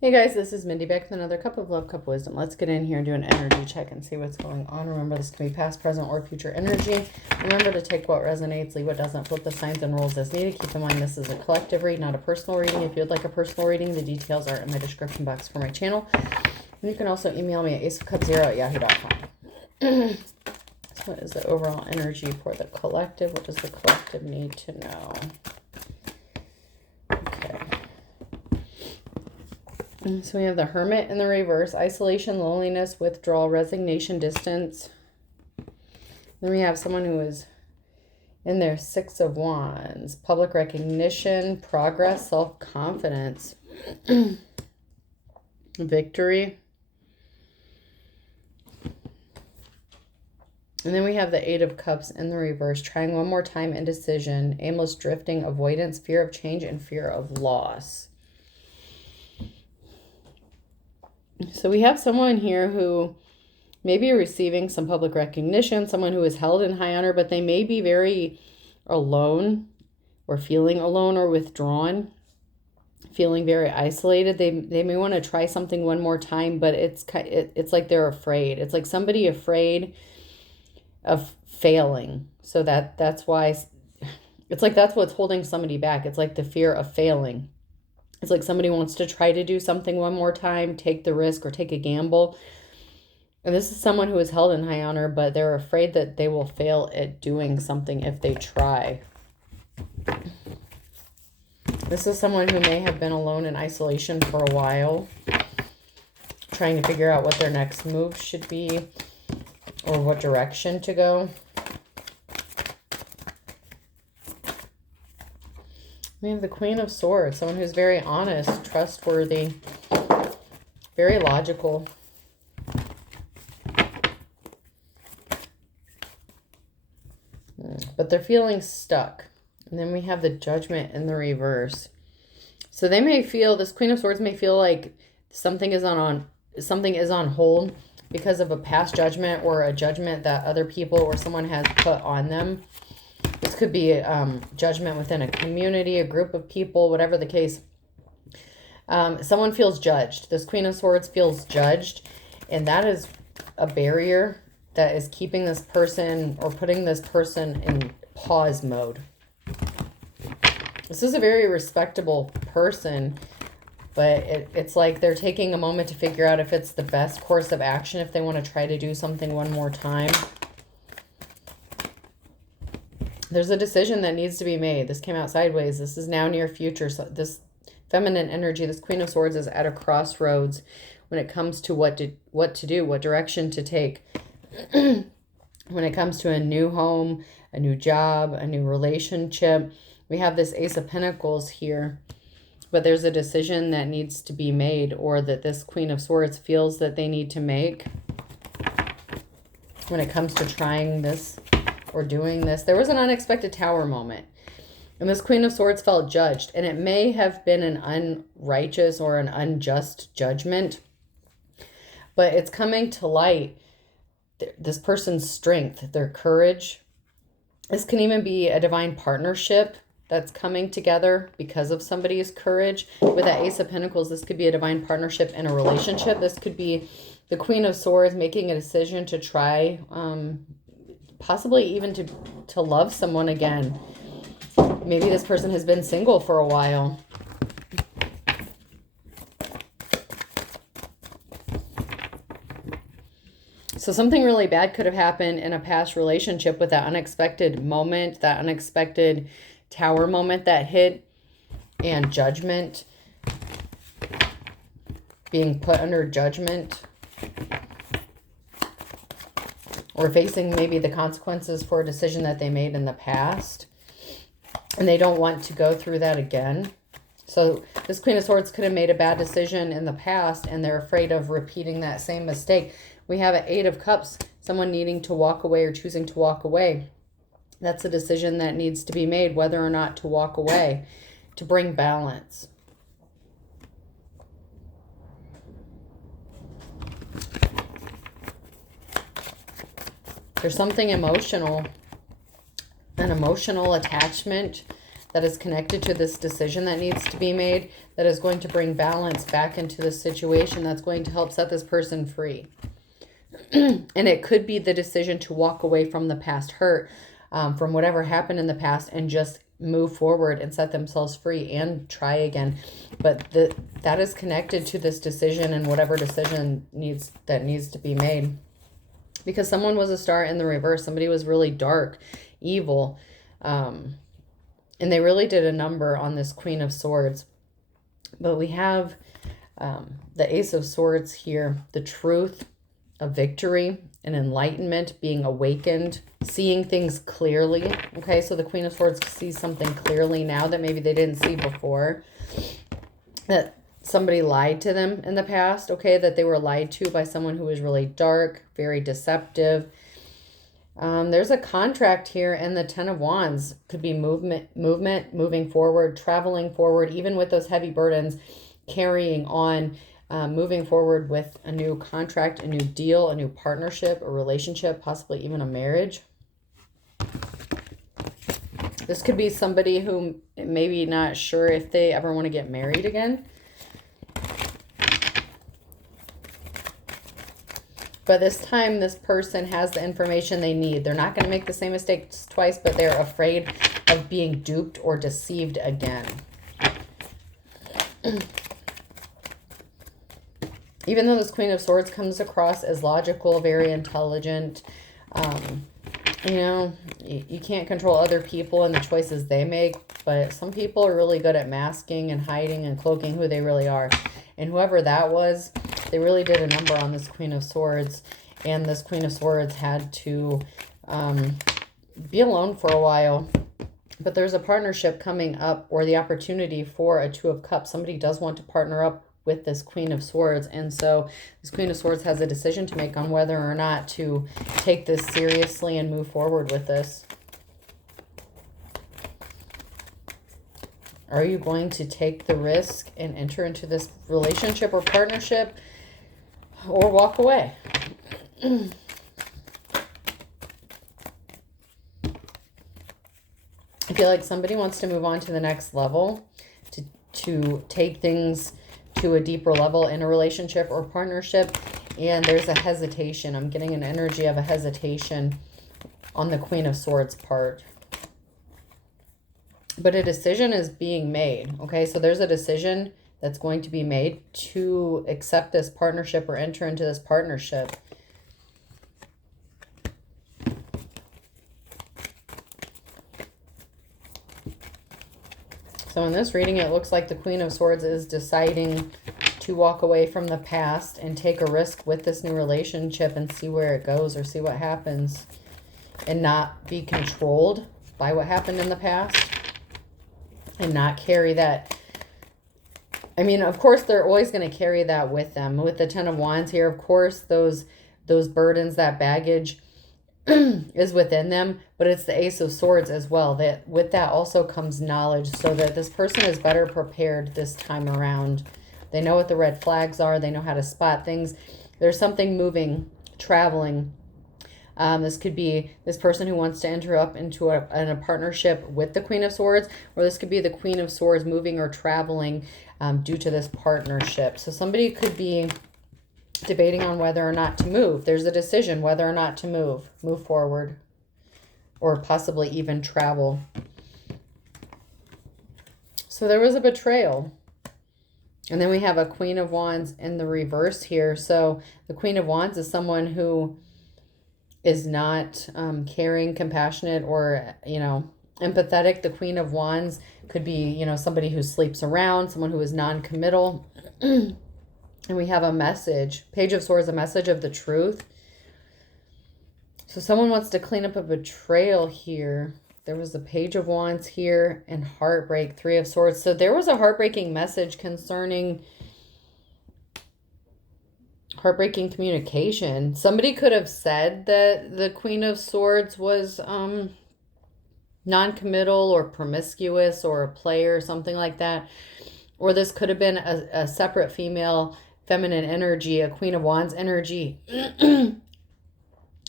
Hey guys, this is Mindy back with another cup of love, cup of wisdom. Let's get in here and do an energy check and see what's going on. Remember, this can be past, present, or future energy. Remember to take what resonates, leave what doesn't, flip the signs and rules as needed. Keep in mind this is a collective read, not a personal reading. If you'd like a personal reading, the details are in my description box for my channel. And you can also email me at aceofcups0@yahoo.com. So what is the overall energy for the collective? What does the collective need to know? Okay. So we have the Hermit in the reverse, isolation, loneliness, withdrawal, resignation, distance. Then we have someone who is in their Six of Wands, public recognition, progress, self-confidence, victory. And then we have the Eight of Cups in the reverse, trying one more time, indecision, aimless drifting, avoidance, fear of change, and fear of loss. So we have someone here who may be receiving some public recognition, someone who is held in high honor, but they may be very alone or feeling alone or withdrawn, feeling very isolated. They may want to try something one more time, but it's like they're afraid. It's like somebody afraid of failing. So that's why it's like that's what's holding somebody back. It's like the fear of failing. It's like somebody wants to try to do something one more time, take the risk or take a gamble. And this is someone who is held in high honor, but they're afraid that they will fail at doing something if they try. This is someone who may have been alone in isolation for a while, trying to figure out what their next move should be or what direction to go. We have the Queen of Swords, someone who's very honest, trustworthy, very logical. But they're feeling stuck. And then we have the Judgment in the reverse. So they may feel, this Queen of Swords may feel like something is on hold because of a past judgment or a judgment that other people or someone has put on them. This could be judgment within a community, a group of people, whatever the case. Someone feels judged. This Queen of Swords feels judged, and that is a barrier that is keeping this person or putting this person in pause mode. This is a very respectable person, but it's like they're taking a moment to figure out if it's the best course of action if they want to try to do something one more time. There's a decision that needs to be made. This came out sideways. This is now near future. So this feminine energy, this Queen of Swords, is at a crossroads when it comes to what to do, what direction to take. When it comes to a new home, a new job, a new relationship. We have this Ace of Pentacles here. But there's a decision that needs to be made, or that this Queen of Swords feels that they need to make when it comes to trying this or doing this. There was an unexpected Tower moment. And this Queen of Swords felt judged. And it may have been an unrighteous or an unjust judgment. But it's coming to light. This person's strength, their courage. This can even be a divine partnership that's coming together because of somebody's courage. With that Ace of Pentacles, this could be a divine partnership in a relationship. This could be the Queen of Swords making a decision to try, possibly even to love someone again. Maybe this person has been single for a while. So something really bad could have happened in a past relationship with that unexpected moment, that unexpected Tower moment that hit, and judgment, being put under judgment, or facing maybe the consequences for a decision that they made in the past, and they don't want to go through that again. So this Queen of Swords could have made a bad decision in the past, and they're afraid of repeating that same mistake. We have an Eight of Cups, someone needing to walk away or choosing to walk away. That's a decision that needs to be made, whether or not to walk away, to bring balance. There's something emotional, an emotional attachment that is connected to this decision that needs to be made, that is going to bring balance back into the situation, that's going to help set this person free. And it could be the decision to walk away from the past hurt, from whatever happened in the past, and just move forward and set themselves free and try again. But that is connected to this decision and whatever decision needs to be made. Because someone was a star in the reverse. Somebody was really dark, evil. And they really did a number on this Queen of Swords. But we have the Ace of Swords here. The truth, a victory, an enlightenment, being awakened, seeing things clearly. Okay, so the Queen of Swords sees something clearly now that maybe they didn't see before. That somebody lied to them in the past, okay, that they were lied to by someone who was really dark, very deceptive. There's a contract here, and the Ten of Wands could be movement, moving forward, traveling forward, even with those heavy burdens, carrying on, moving forward with a new contract, a new deal, a new partnership, a relationship, possibly even a marriage. This could be somebody who maybe not sure if they ever want to get married again. But this time, this person has the information they need. They're not going to make the same mistakes twice, but they're afraid of being duped or deceived again. Even though this Queen of Swords comes across as logical, very intelligent, you know, you can't control other people and the choices they make, but some people are really good at masking and hiding and cloaking who they really are. And whoever that was, they really did a number on this Queen of Swords. And this Queen of Swords had to be alone for a while. But there's a partnership coming up, or the opportunity for a Two of Cups. Somebody does want to partner up with this Queen of Swords. And so this Queen of Swords has a decision to make on whether or not to take this seriously and move forward with this. Are you going to take the risk and enter into this relationship or partnership, or walk away? I feel like somebody wants to move on to the next level, to take things to a deeper level in a relationship or partnership, and there's a hesitation. I'm getting an energy of a hesitation on the Queen of Swords part. But a decision is being made, okay? So there's a decision that's going to be made to accept this partnership or enter into this partnership. So in this reading, it looks like the Queen of Swords is deciding to walk away from the past and take a risk with this new relationship and see where it goes, or see what happens, and not be controlled by what happened in the past, and not carry that. I mean, of course, they're always going to carry that with them. With the Ten of Wands here, of course, those burdens, that baggage is within them, but it's the Ace of Swords as well. That with that also comes knowledge, so that this person is better prepared this time around. They know what the red flags are. They know how to spot things. There's something moving, traveling. This could be this person who wants to enter up into a partnership with the Queen of Swords, or this could be the Queen of Swords moving or traveling due to this partnership. So somebody could be debating on whether or not to move. There's a decision whether or not to move forward, or possibly even travel. So there was a betrayal. And then we have a Queen of Wands in the reverse here. So the Queen of Wands is someone who is not caring, compassionate, or, you know, empathetic. The Queen of Wands could be, you know, somebody who sleeps around, someone who is non-committal. And we have a message. Page of Swords, a message of the truth. So someone wants to clean up a betrayal here. There was the Page of Wands here, and heartbreak, Three of Swords. So there was a heartbreaking message concerning heartbreaking communication. Somebody could have said that the Queen of Swords was non-committal or promiscuous or a player or something like that. Or this could have been a separate female feminine energy, a Queen of Wands energy.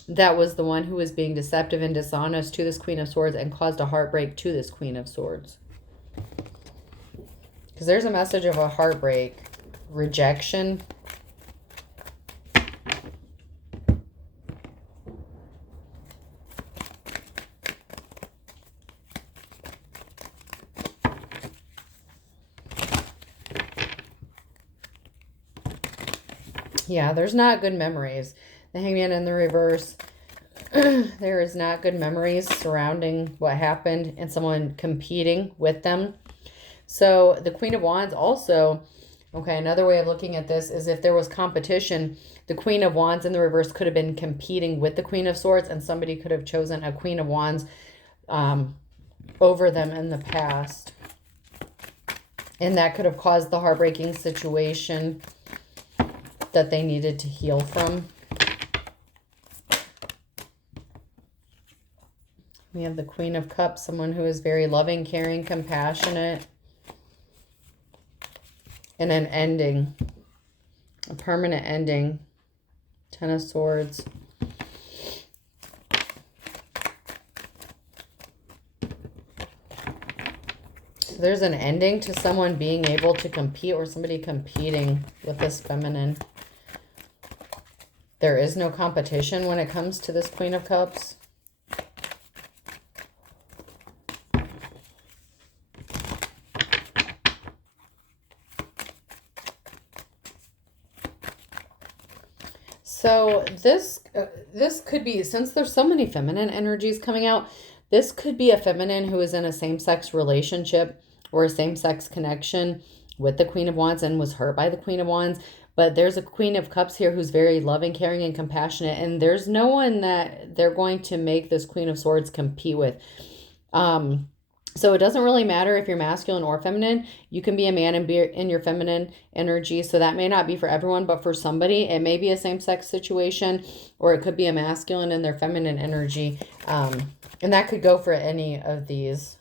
That was the one who was being deceptive and dishonest to this Queen of Swords and caused a heartbreak to this Queen of Swords. Because there's a message of a heartbreak, rejection. Yeah, there's not good memories. The Hangman in the reverse. There is not good memories surrounding what happened and someone competing with them. So the Queen of Wands also, okay, another way of looking at this is if there was competition, the Queen of Wands in the reverse could have been competing with the Queen of Swords, and somebody could have chosen a Queen of Wands over them in the past. And that could have caused the heartbreaking situation that they needed to heal from. We have the Queen of Cups, someone who is very loving, caring, compassionate. And an ending, a permanent ending. Ten of Swords. So there's an ending to someone being able to compete, or somebody competing with this feminine. There is no competition when it comes to this Queen of Cups. So this could be, since there's so many feminine energies coming out, this could be a feminine who is in a same-sex relationship or a same-sex connection with the Queen of Wands and was hurt by the Queen of Wands. But there's a Queen of Cups here who's very loving, caring, and compassionate. And there's no one that they're going to make this Queen of Swords compete with. So it doesn't really matter if you're masculine or feminine. You can be a man and be in your feminine energy. So that may not be for everyone, but for somebody, it may be a same-sex situation, or it could be a masculine in their feminine energy. And that could go for any of these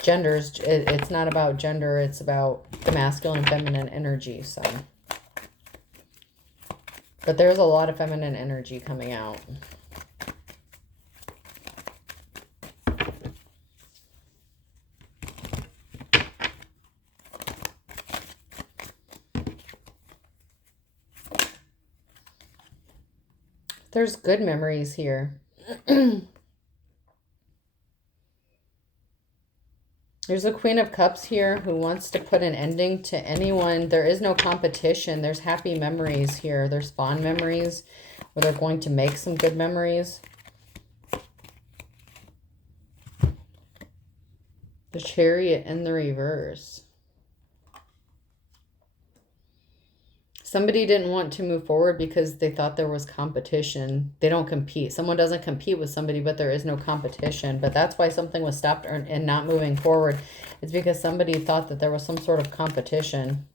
genders. It's not about gender. It's about the masculine and feminine energy. So, but there's a lot of feminine energy coming out. There's good memories here. There's a Queen of Cups here who wants to put an ending to anyone. There is no competition. There's happy memories here. There's fond memories where they're going to make some good memories. The Chariot in the reverse. Somebody didn't want to move forward because they thought there was competition. They don't compete. Someone doesn't compete with somebody, but there is no competition. But that's why something was stopped and not moving forward. It's because somebody thought that there was some sort of competition.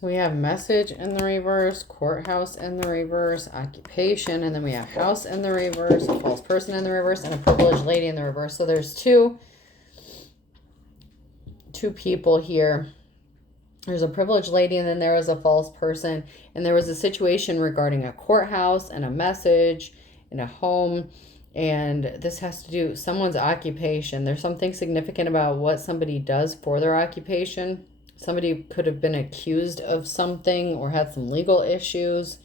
We have message in the reverse, courthouse in the reverse, occupation, and then we have house in the reverse, a false person in the reverse, and a privileged lady in the reverse. So there's two people here. There's a privileged lady, and then there was a false person, and there was a situation regarding a courthouse and a message and a home. And this has to do someone's occupation. There's something significant about what somebody does for their occupation. Somebody could have been accused of something or had some legal issues.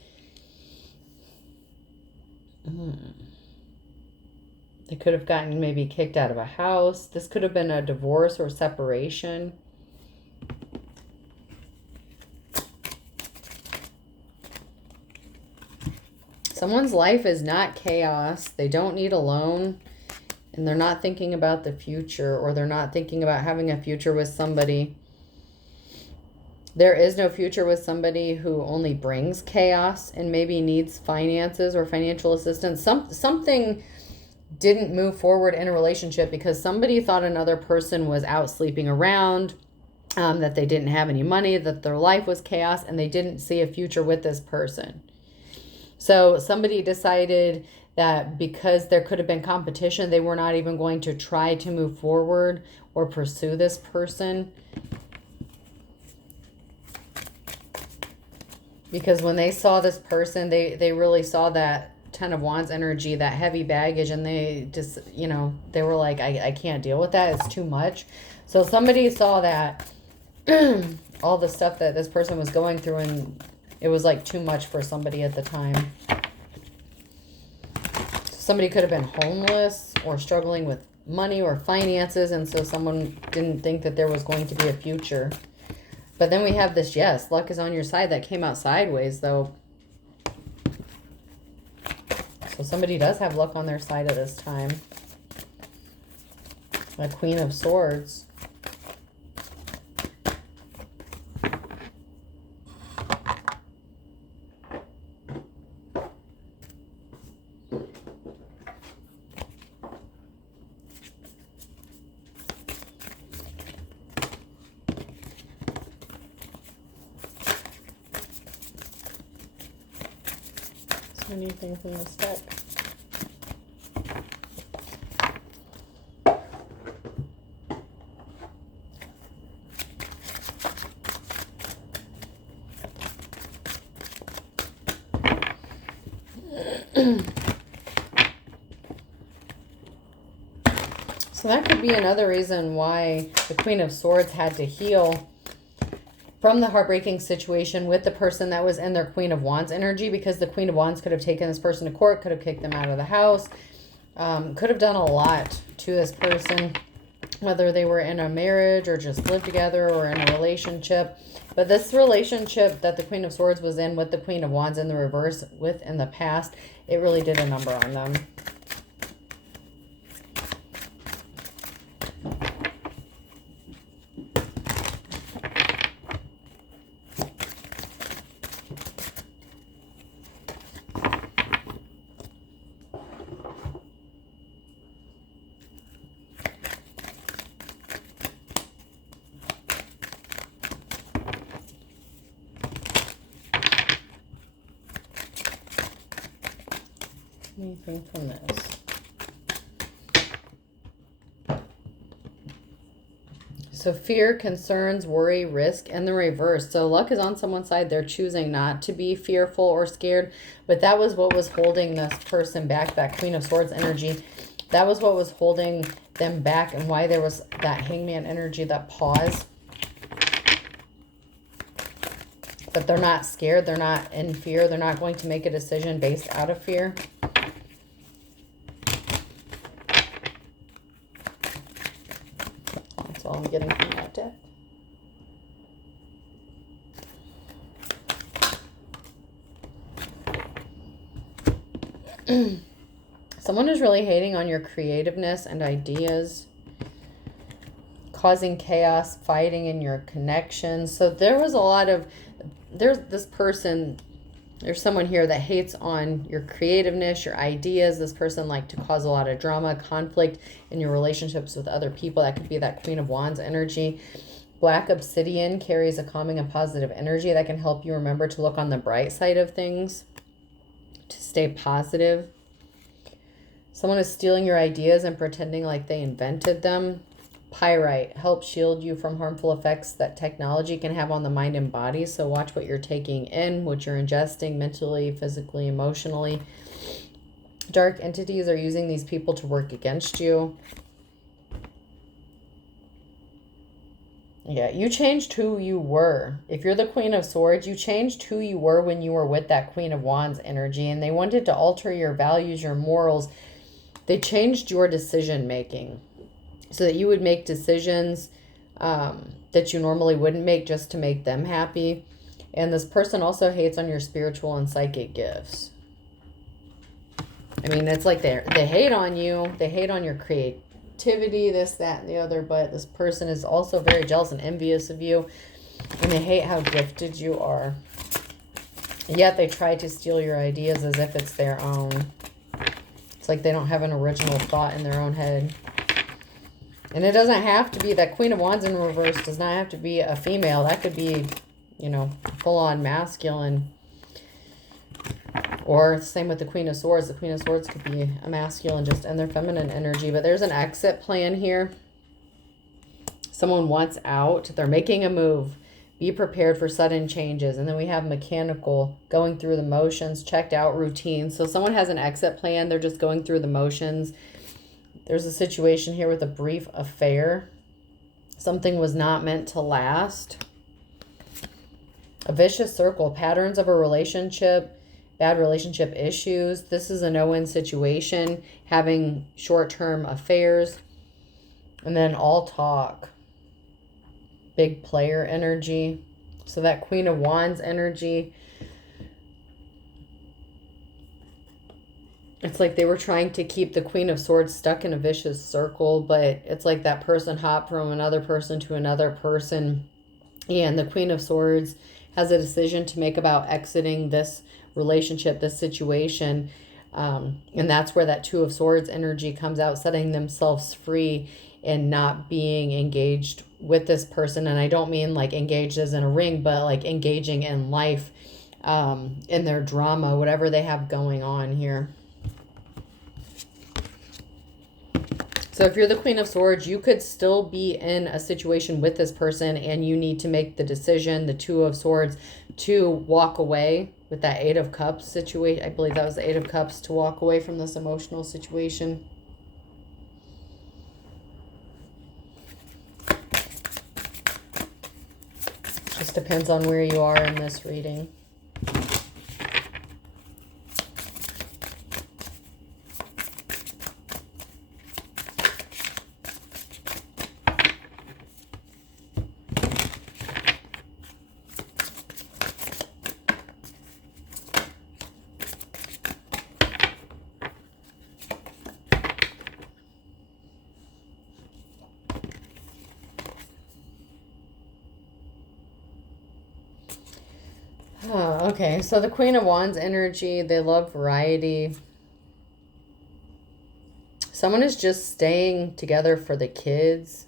They could have gotten maybe kicked out of a house. This could have been a divorce or separation. Someone's life is not chaos. They don't need a loan. And they're not thinking about the future, or they're not thinking about having a future with somebody. There is no future with somebody who only brings chaos and maybe needs finances or financial assistance. Something didn't move forward in a relationship because somebody thought another person was out sleeping around, that they didn't have any money, that their life was chaos, and they didn't see a future with this person. So somebody decided that because there could have been competition, they were not even going to try to move forward or pursue this person. Because when they saw this person, they really saw that Ten of Wands energy, that heavy baggage, and they just, you know, they were like, I can't deal with that. It's too much. So somebody saw that all the stuff that this person was going through, and it was like too much for somebody at the time. Somebody could have been homeless or struggling with money or finances, and so someone didn't think that there was going to be a future. But then we have this, yes, luck is on your side. That came out sideways, though. So somebody does have luck on their side at this time. The Queen of Swords. Anything from this deck? So that could be another reason why the Queen of Swords had to heal from the heartbreaking situation with the person that was in their Queen of Wands energy, because the Queen of Wands could have taken this person to court, could have kicked them out of the house, could have done a lot to this person, whether they were in a marriage or just lived together or in a relationship. But this relationship that the Queen of Swords was in with the Queen of Wands in the reverse with in the past, it really did a number on them. Anything from this? So fear, concerns, worry, risk, and the reverse. So luck is on someone's side. They're choosing not to be fearful or scared. But that was what was holding this person back, that Queen of Swords energy. That was what was holding them back, and why there was that Hangman energy, that pause. But they're not scared. They're not in fear. They're not going to make a decision based out of fear. That's all I'm getting from that deck. Someone is really hating on your creativeness and ideas, causing chaos, fighting in your connections. So there was a lot of, there's someone here that hates on your creativeness, your ideas. This person liked to cause a lot of drama, conflict in your relationships with other people. That could be that Queen of Wands energy. Black obsidian carries a calming and positive energy that can help you remember to look on the bright side of things, to stay positive. Someone is stealing your ideas and pretending like they invented them. Pyrite helps shield you from harmful effects that technology can have on the mind and body. So watch what you're taking in, what you're ingesting mentally, physically, emotionally. Dark entities are using these people to work against you. Yeah, you changed who you were. If you're the Queen of Swords, you changed who you were when you were with that Queen of Wands energy, and they wanted to alter your values, your morals. They changed your decision making so that you would make decisions that you normally wouldn't make just to make them happy. And this person also hates on your spiritual and psychic gifts. I mean, it's like they hate on you. They hate on your creativity, this, that, and the other. But this person is also very jealous and envious of you. And they hate how gifted you are. Yet they try to steal your ideas as if it's their own. It's like they don't have an original thought in their own head. And it doesn't have to be, that Queen of Wands in reverse does not have to be a female. That could be, you know, full-on masculine. Or same with the Queen of Swords. The Queen of Swords could be a masculine just in their feminine energy. But there's an exit plan here. Someone wants out. They're making a move. Be prepared for sudden changes. And then we have mechanical, going through the motions, checked out routine. So someone has an exit plan. They're just going through the motions. There's a situation here with a brief affair. Something was not meant to last. A vicious circle. Patterns of a relationship. Bad relationship issues. This is a no-win situation. Having short-term affairs. And then all talk. Big player energy. So that Queen of Wands energy. It's like they were trying to keep the Queen of Swords stuck in a vicious circle. But it's like that person hopped from another person to another person. And the Queen of Swords has a decision to make about exiting this relationship, this situation. And that's where that Two of Swords energy comes out, setting themselves free and not being engaged with this person. And I don't mean like engaged as in a ring, but like engaging in life, in their drama, whatever they have going on here. So if you're the Queen of Swords, you could still be in a situation with this person and you need to make the decision, the Two of Swords, to walk away with that Eight of Cups situation. I believe that was the Eight of Cups, to walk away from this emotional situation. Just depends on where you are in this reading. Okay, so the Queen of Wands energy, they love variety. Someone is just staying together for the kids.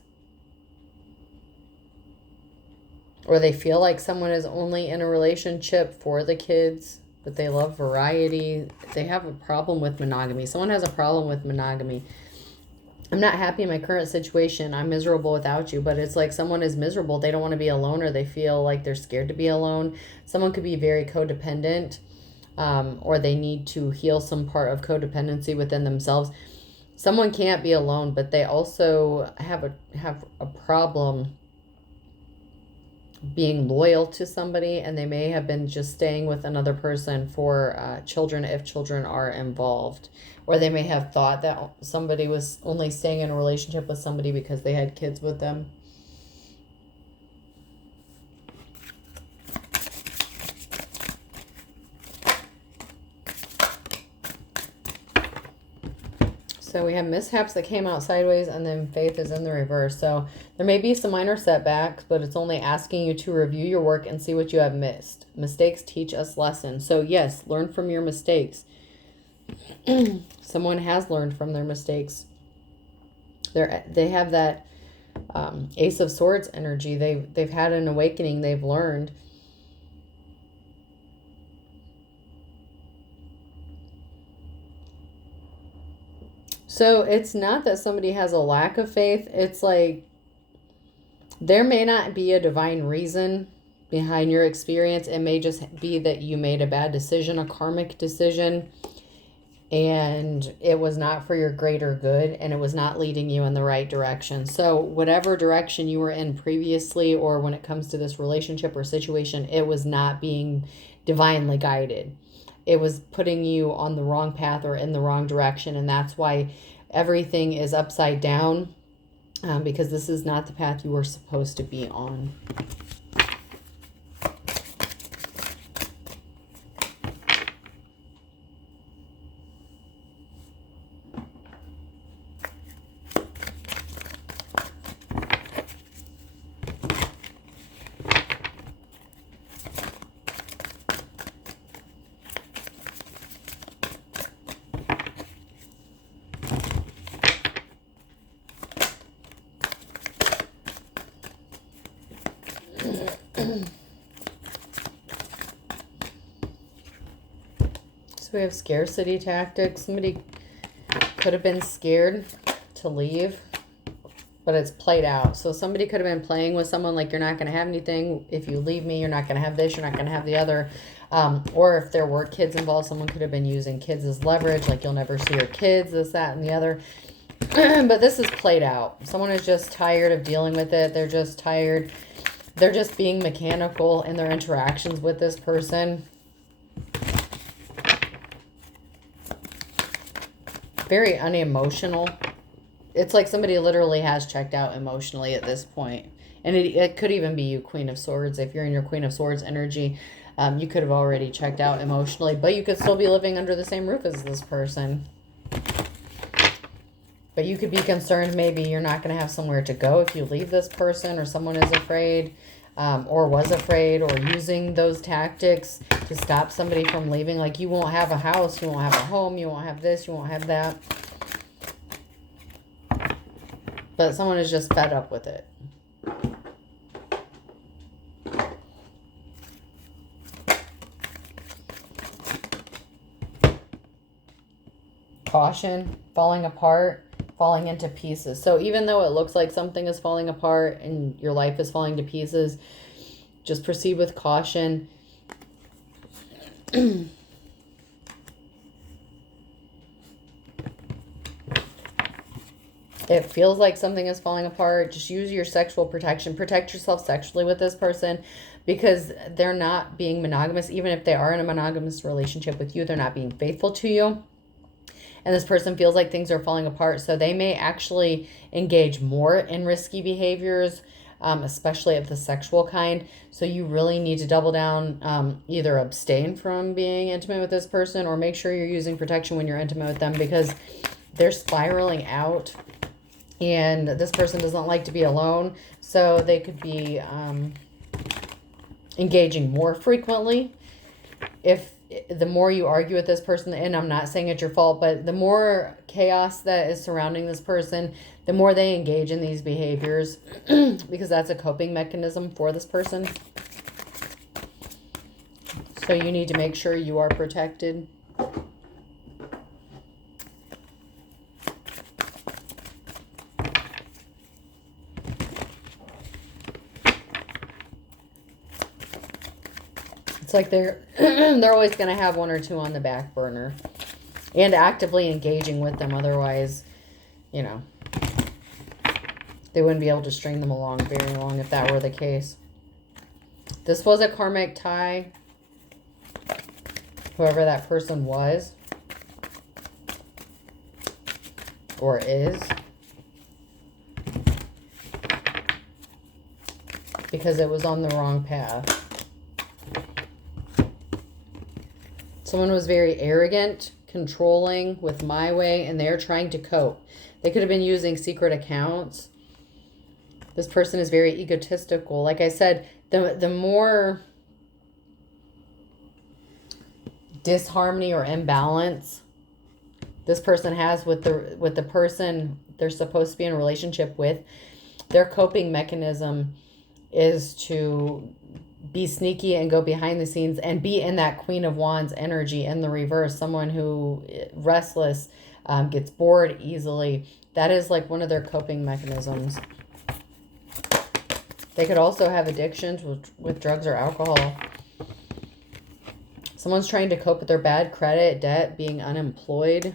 Or they feel like someone is only in a relationship for the kids, but they love variety. They have a problem with monogamy. Someone has a problem with monogamy. I'm not happy in my current situation. I'm miserable without you. But it's like someone is miserable. They don't want to be alone, or they feel like they're scared to be alone. Someone could be very codependent, or they need to heal some part of codependency within themselves. Someone can't be alone, but they also have a problem being loyal to somebody, and they may have been just staying with another person for children, if children are involved. Or they may have thought that somebody was only staying in a relationship with somebody because they had kids with them. So we have mishaps that came out sideways, and then faith is in the reverse. So there may be some minor setbacks, but it's only asking you to review your work and see what you have missed. Mistakes teach us lessons. So yes, learn from your mistakes. Someone has learned from their mistakes. They have that Ace of Swords energy. They've had an awakening. They've learned. So it's not that somebody has a lack of faith. It's like there may not be a divine reason behind your experience. It may just be that you made a bad decision, a karmic decision, and it was not for your greater good, and it was not leading you in the right direction. So whatever direction you were in previously, or when it comes to this relationship or situation, it was not being divinely guided. It was putting you on the wrong path or in the wrong direction, and that's why everything is upside down, because this is not the path you were supposed to be on. So we have scarcity tactics. Somebody could have been scared to leave, but it's played out. So somebody could have been playing with someone like, you're not going to have anything. If you leave me, you're not going to have this. You're not going to have the other. Or if there were kids involved, someone could have been using kids as leverage. Like, you'll never see your kids, this, that, and the other. But this is played out. Someone is just tired of dealing with it. They're just tired. They're just being mechanical in their interactions with this person. Very unemotional. It's like somebody literally has checked out emotionally at this point. And it could even be you, Queen of Swords. If you're in your Queen of Swords energy, you could have already checked out emotionally. But you could still be living under the same roof as this person. But you could be concerned maybe you're not going to have somewhere to go if you leave this person, or someone is afraid or was afraid, or using those tactics to stop somebody from leaving. Like, you won't have a house, you won't have a home, you won't have this, you won't have that. But someone is just fed up with it. Caution, falling apart, falling into pieces. So even though it looks like something is falling apart and your life is falling to pieces, just proceed with caution. It feels like something is falling apart. Just use your sexual protection. Protect yourself sexually with this person, because they're not being monogamous. Even if they are in a monogamous relationship with you, they're not being faithful to you. And this person feels like things are falling apart. So they may actually engage more in risky behaviors, especially of the sexual kind. So you really need to double down, either abstain from being intimate with this person, or make sure you're using protection when you're intimate with them, because they're spiraling out. And this person doesn't like to be alone. So they could be engaging more frequently. If the more you argue with this person, and I'm not saying it's your fault, but the more chaos that is surrounding this person, the more they engage in these behaviors, because that's a coping mechanism for this person. So you need to make sure you are protected. It's like they're always going to have one or two on the back burner, and actively engaging with them. Otherwise, you know, they wouldn't be able to string them along very long if that were the case. This was a karmic tie, whoever that person was or is, because it was on the wrong path. Someone was very arrogant, controlling with my way, and they're trying to cope. They could have been using secret accounts. This person is very egotistical. Like I said, the more disharmony or imbalance this person has with the person they're supposed to be in a relationship with, their coping mechanism is to be sneaky and go behind the scenes and be in that Queen of Wands energy in the reverse. Someone who restless, gets bored easily. That is like one of their coping mechanisms. They could also have addictions with drugs or alcohol. Someone's trying to cope with their bad credit, debt, being unemployed.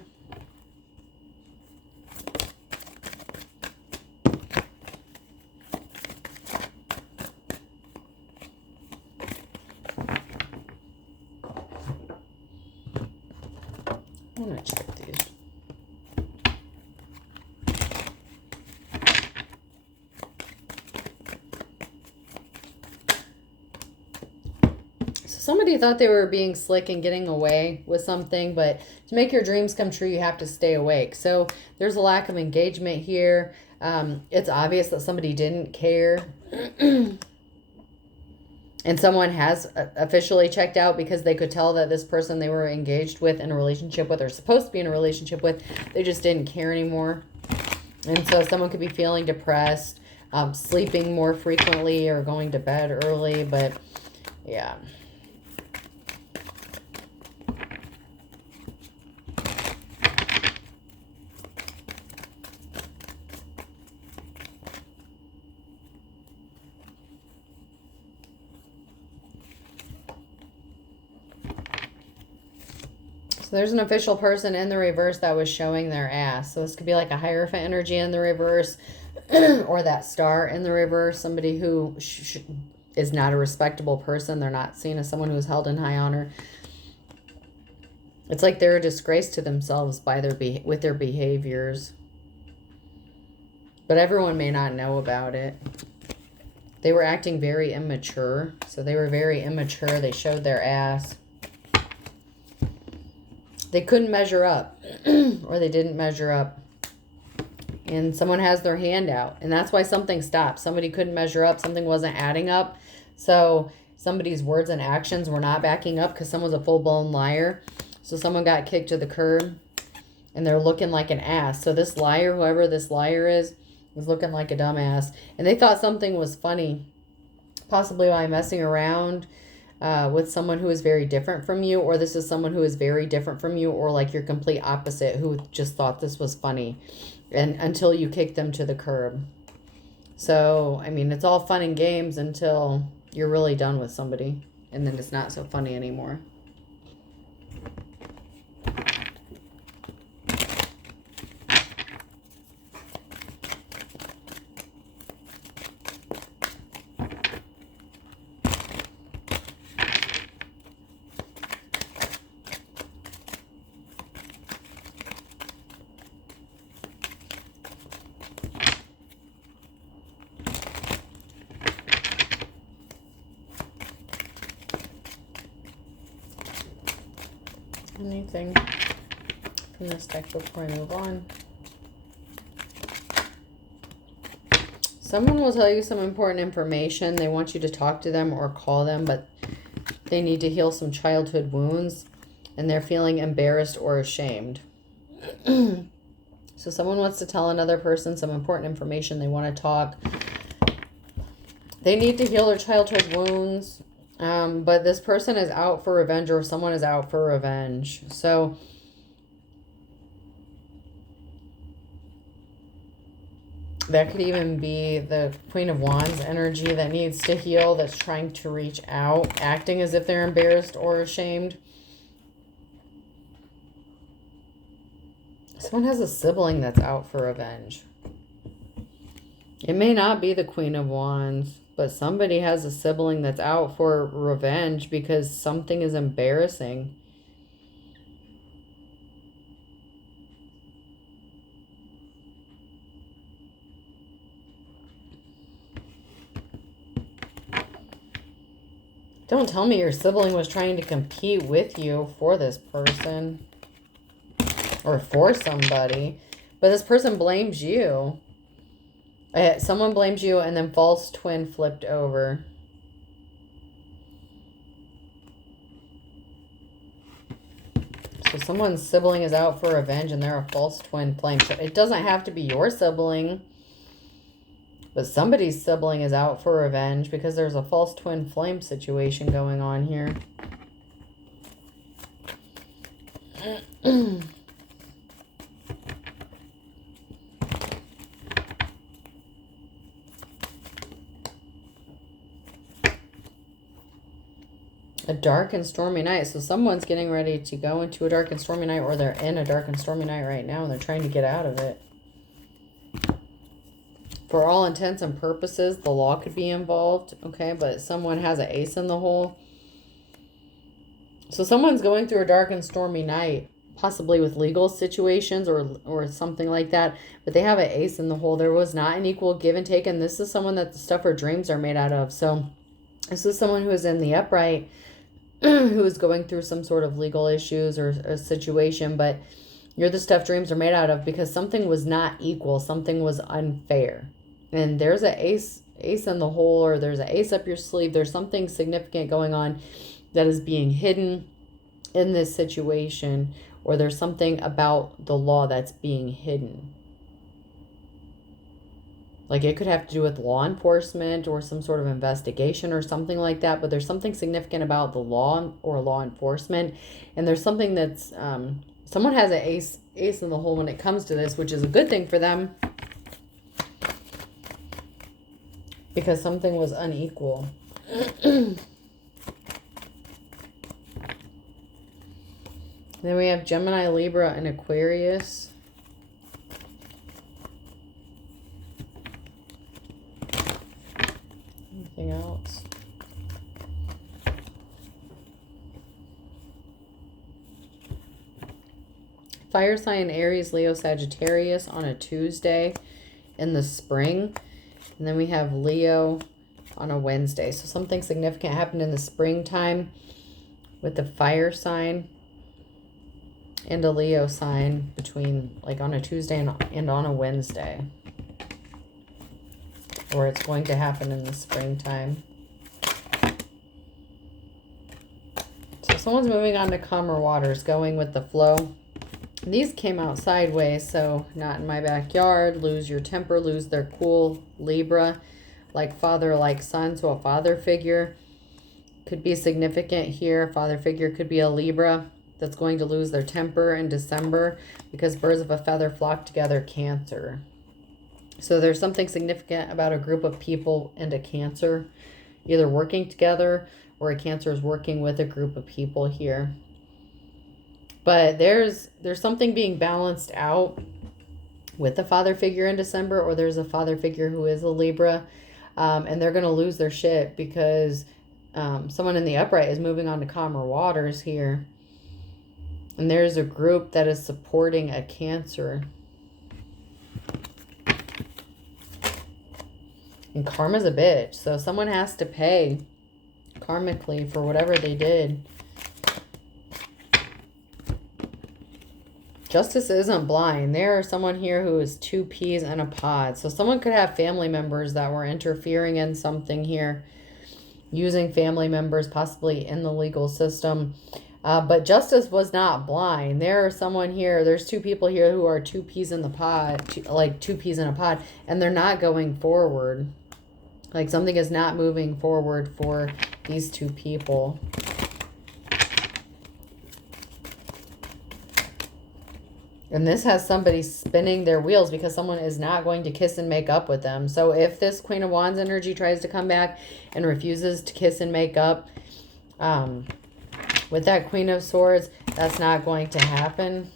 I want to check these. So somebody thought they were being slick and getting away with something, but to make your dreams come true, you have to stay awake. So there's a lack of engagement here. It's obvious that somebody didn't care. And someone has officially checked out, because they could tell that this person they were engaged with, in a relationship with, or supposed to be in a relationship with, they just didn't care anymore. And so someone could be feeling depressed, sleeping more frequently, or going to bed early. But yeah. So there's an official person in the reverse that was showing their ass. So this could be like a Hierophant energy in the reverse or that star in the reverse. Somebody who is not a respectable person. They're not seen as someone who's held in high honor. It's like they're a disgrace to themselves by with their behaviors. But everyone may not know about it. They were acting very immature. So they were very immature. They showed their ass. They couldn't measure up. Or they didn't measure up. And someone has their hand out. And that's why something stopped. Somebody couldn't measure up. Something wasn't adding up. So somebody's words and actions were not backing up because someone's a full-blown liar. So someone got kicked to the curb. And they're looking like an ass. So this liar, whoever this liar is, was looking like a dumbass. And they thought something was funny. Possibly by messing around with someone who is very different from you. Or this is someone who is very different from you. Or like your complete opposite who just thought this was funny. And until you kick them to the curb. So, I mean, it's all fun and games until you're really done with somebody. And then it's not so funny anymore. Anything from this deck before I move on? Someone will tell you some important information. They want you to talk to them or call them, but they need to heal some childhood wounds and they're feeling embarrassed or ashamed. So someone wants to tell another person some important information. They want to talk. They need to heal their childhood wounds. But this person is out for revenge or someone is out for revenge. So that could even be the Queen of Wands energy that needs to heal, that's trying to reach out, acting as if they're embarrassed or ashamed. Someone has a sibling that's out for revenge. It may not be the Queen of Wands. But somebody has a sibling that's out for revenge because something is embarrassing. Don't tell me your sibling was trying to compete with you for this person. Or for somebody. But this person blames you. Someone blames you and then false twin flipped over. So someone's sibling is out for revenge and they're a false twin flame. So it doesn't have to be your sibling. But somebody's sibling is out for revenge because there's a false twin flame situation going on here. A dark and stormy night. So someone's getting ready to go into a dark and stormy night, or they're in a dark and stormy night right now and they're trying to get out of it. For all intents and purposes, the law could be involved, okay? But someone has an ace in the hole. So someone's going through a dark and stormy night, possibly with legal situations or something like that. But they have an ace in the hole. There was not an equal give and take. And this is someone that the stuff or dreams are made out of. So this is someone who is in the upright, who is going through some sort of legal issues or a situation, but you're the stuff dreams are made out of because something was not equal. Something was unfair. And there's an ace in the hole, or there's an ace up your sleeve. There's something significant going on that is being hidden in this situation, or there's something about the law that's being hidden. Like it could have to do with law enforcement or some sort of investigation or something like that. But there's something significant about the law or law enforcement. And there's something that's, someone has an ace in the hole when it comes to this, which is a good thing for them. Because something was unequal. Then we have Gemini, Libra, and Aquarius. Anything else? Fire sign, Aries, Leo, Sagittarius on a Tuesday in the spring. And then we have Leo on a Wednesday. So something significant happened in the springtime with the fire sign and a Leo sign between, like, on a Tuesday and on a Wednesday. Or it's going to happen in the springtime. So someone's moving on to calmer waters, going with the flow. These came out sideways, so not in my backyard, lose your temper, lose their cool, Libra, like father, like son. So a father figure could be significant here. A father figure could be a Libra that's going to lose their temper in December because birds of a feather flock together, Cancer. So there's something significant about a group of people and a Cancer, either working together or a Cancer is working with a group of people here. But there's something being balanced out with the father figure in December, or there's a father figure who is a Libra, and they're going to lose their shit because someone in the upright is moving on to calmer waters here. And there's a group that is supporting a Cancer. And karma's a bitch. So someone has to pay karmically for whatever they did. Justice isn't blind. There are someone here who is two peas in a pod. So someone could have family members that were interfering in something here, using family members possibly in the legal system. But justice was not blind. There are someone here, there's two people here who are two peas in the pod, like two peas in a pod, and they're not going forward. Like something is not moving forward for these two people. And this has somebody spinning their wheels because someone is not going to kiss and make up with them. So if this Queen of Wands energy tries to come back and refuses to kiss and make up with that Queen of Swords, that's not going to happen.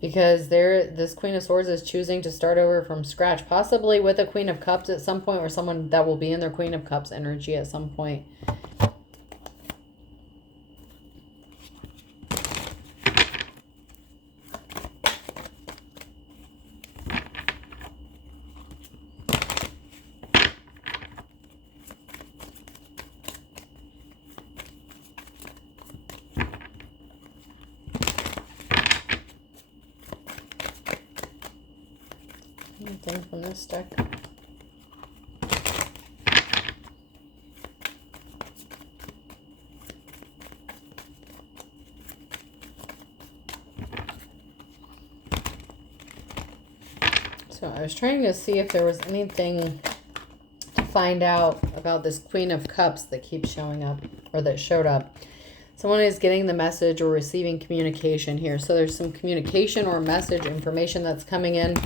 Because this Queen of Swords is choosing to start over from scratch. Possibly with a Queen of Cups at some point, or someone that will be in their Queen of Cups energy at some point. Anything from this deck? So I was trying to see if there was anything to find out about this Queen of Cups that keeps showing up, or that showed up. Someone is getting the message or receiving communication here. So there's some communication or message information that's coming in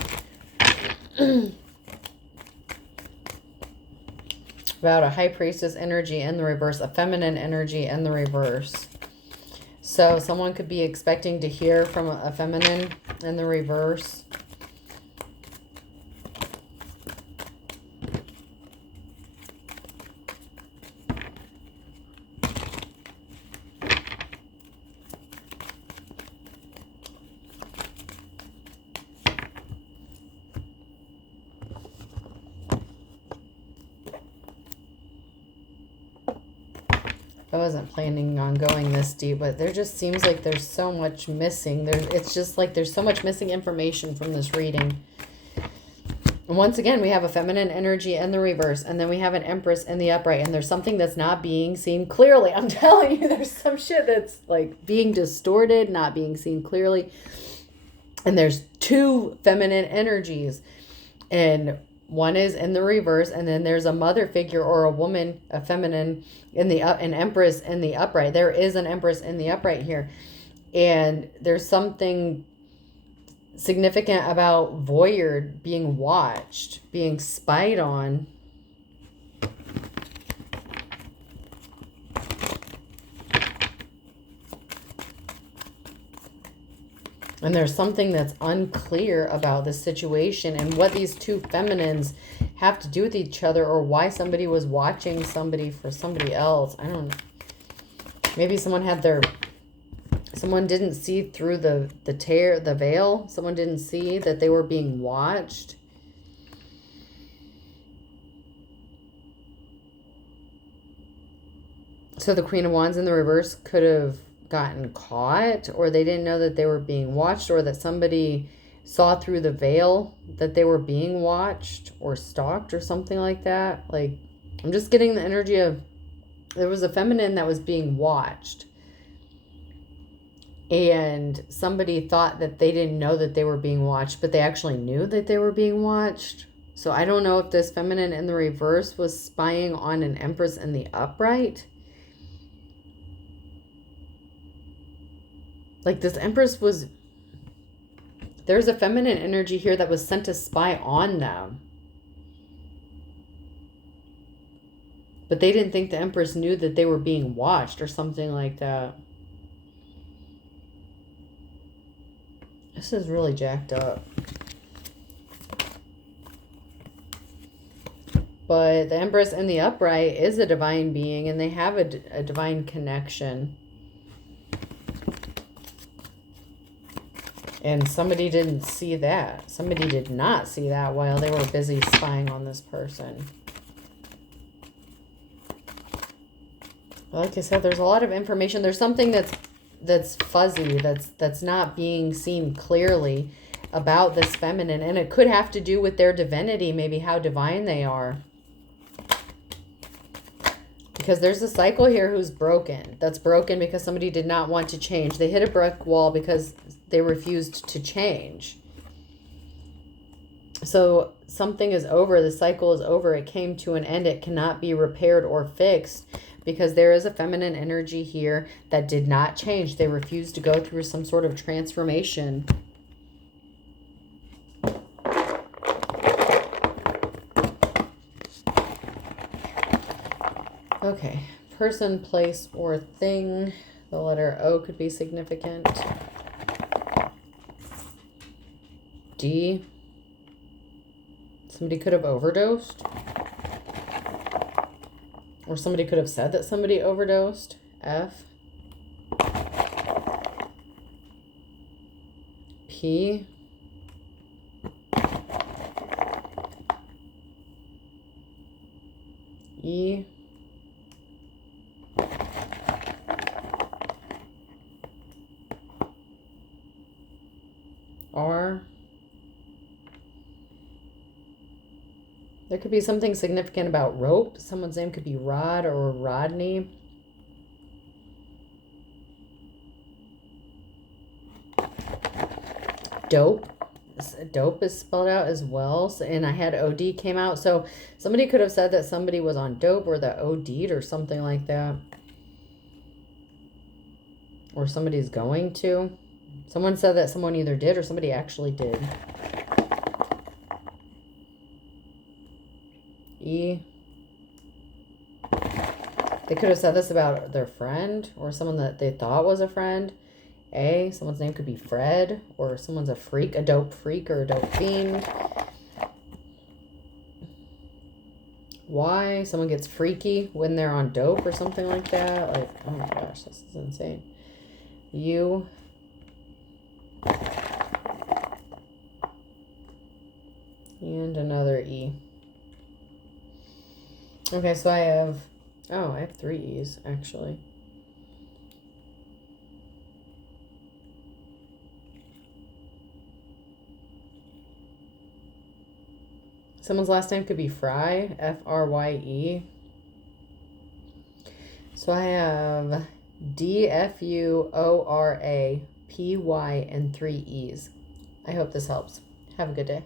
about a High Priestess energy in the reverse, a feminine energy in the reverse. So someone could be expecting to hear from a feminine in the reverse. I wasn't planning on going this deep, but there just seems like there's so much missing. It's just like there's so much missing information from this reading. And once again, we have a feminine energy in the reverse, and then we have an Empress in the upright, and there's something that's not being seen clearly. I'm telling you, there's some shit that's like being distorted, not being seen clearly. And there's two feminine energies, and one is in the reverse, and then there's a mother figure or a woman, a feminine, in the an Empress in the upright. There is an Empress in the upright here. And there's something significant about voyeured, being watched, being spied on. And there's something that's unclear about this situation and what these two feminines have to do with each other, or why somebody was watching somebody for somebody else. I don't know. Maybe someone didn't see through the veil. Someone didn't see that they were being watched. So the Queen of Wands in the reverse could have gotten caught, or they didn't know that they were being watched, or that somebody saw through the veil that they were being watched or stalked or something like that. Like, I'm just getting the energy of there was a feminine that was being watched, and somebody thought that they didn't know that they were being watched, but they actually knew that they were being watched. So I don't know if this feminine in the reverse was spying on an Empress in the upright. Like, this Empress was... There's a feminine energy here that was sent to spy on them. But they didn't think the Empress knew that they were being watched or something like that. This is really jacked up. But the Empress in the upright is a divine being, and they have a divine connection. And somebody didn't see that. Somebody did not see that while they were busy spying on this person. Like I said, there's a lot of information. There's something that's fuzzy, that's not being seen clearly about this feminine. And it could have to do with their divinity, maybe how divine they are. Because there's a cycle here who's broken. That's broken because somebody did not want to change. They hit a brick wall because they refused to change. So something is over. The cycle is over. It came to an end. It cannot be repaired or fixed because there is a feminine energy here that did not change. They refused to go through some sort of transformation. Okay, person, place, or thing. The letter O could be significant. D. Somebody could have overdosed. Or somebody could have said that somebody overdosed. F. P. E. R. There could be something significant about rope. Someone's name could be Rod or Rodney. Dope. Dope is spelled out as well. So, and I had OD came out. So somebody could have said that somebody was on dope or that OD'd or something like that. Or somebody's going to. Someone said that someone either did or somebody actually did. E. They could have said this about their friend or someone that they thought was a friend. A. Someone's name could be Fred, or someone's a freak, a dope freak or a dope fiend. Y. Someone gets freaky when they're on dope or something like that. Like, oh my gosh, this is insane. U. And another E. Okay, so I have 3 E's, actually. Someone's last name could be Fry, F-R-Y-E. So I have D-F-U-O-R-A, P-Y, and 3 E's. I hope this helps. Have a good day.